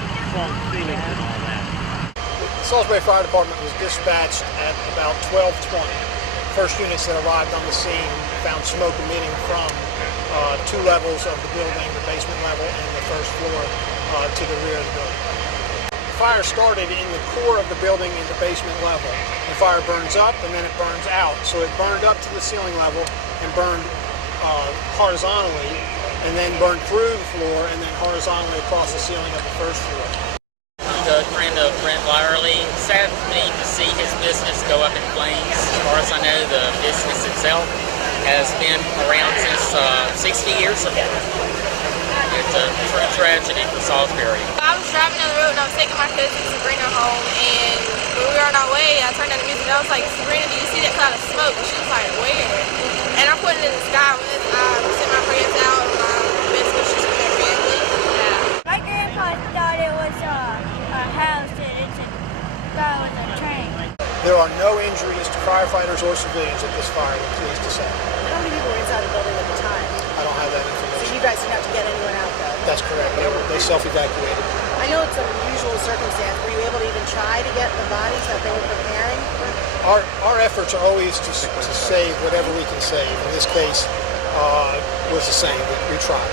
their false ceilings and all that. The Salisbury Fire Department was dispatched at about 12:20. First units that arrived on the scene found smoke emitting from 2 levels of the building, the basement level and the first floor to the rear of the building. The fire started in the core of the building in the basement level. The fire burns up and then it burns out. So it burned up to the ceiling level and burned horizontally, and then burned through the floor and then horizontally across the ceiling of the first floor. I'm a friend of Lyerly. Sad for me to see his business go up in flames. As far as I know, the business itself has been around since 60 years ago. It's a true tragedy for Salisbury. I was driving down the road and I was taking my cousin Sabrina home, and when we were on our way, I turned on the music and I was like, "Sabrina, do you see that cloud of smoke?" And she was like, "Where?" And I'm pointing in the sky when I sent my friends out and my best wishes for their family. Yeah. My grandpa thought it was a house and it's thought it was a train. There are no injuries to firefighters or civilians at this fire, I'm pleased to say. How many people were inside the building at the time? I don't have that So information. you guys didn't have to get anyone out though? That's correct. They self-evacuated. I know it's an unusual circumstance. Were you able to even try to get the bodies that they were preparing for? Our efforts are always to save whatever we can save. In this case, was the same. We tried.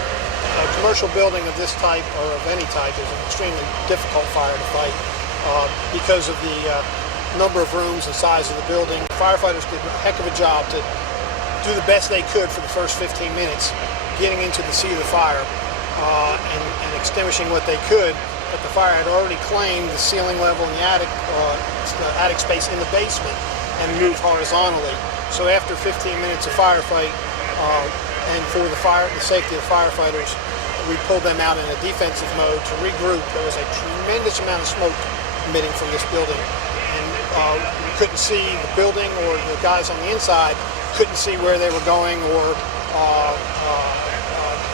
A commercial building of this type or of any type is an extremely difficult fire to fight because of the number of rooms and size of the building. Firefighters did a heck of a job to do the best they could for the first 15 minutes, getting into the seat of the fire and extinguishing what they could. But the fire had already claimed the ceiling level and the attic space in the basement and moved horizontally. So after 15 minutes of firefight, and for the safety of the firefighters, we pulled them out in a defensive mode to regroup. There was a tremendous amount of smoke emitting from this building, and we couldn't see the building or the guys on the inside couldn't see where they were going or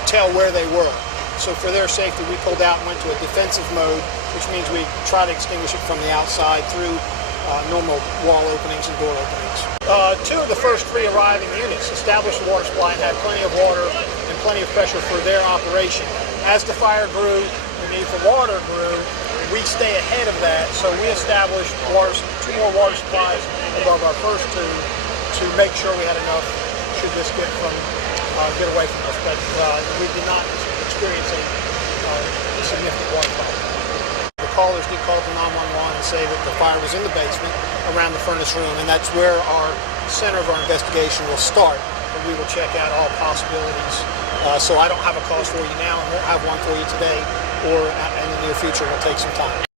tell where they were. So for their safety, we pulled out and went to a defensive mode, which means we try to extinguish it from the outside through normal wall openings and door openings. 2 of the first 3 arriving units established the water supply and had plenty of water and plenty of pressure for their operation. As the fire grew, the need for water grew, we stay ahead of that, so we established 2 more water supplies above our first 2 to make sure we had enough should this get away from us. But we did not experience a significant water problem. The callers did call to 911 and say that the fire was in the basement around the furnace room, and that's where our center of our investigation will start. But we will check out all possibilities. So I don't have a cause for you now and won't have one for you today or in the near future. It will take some time.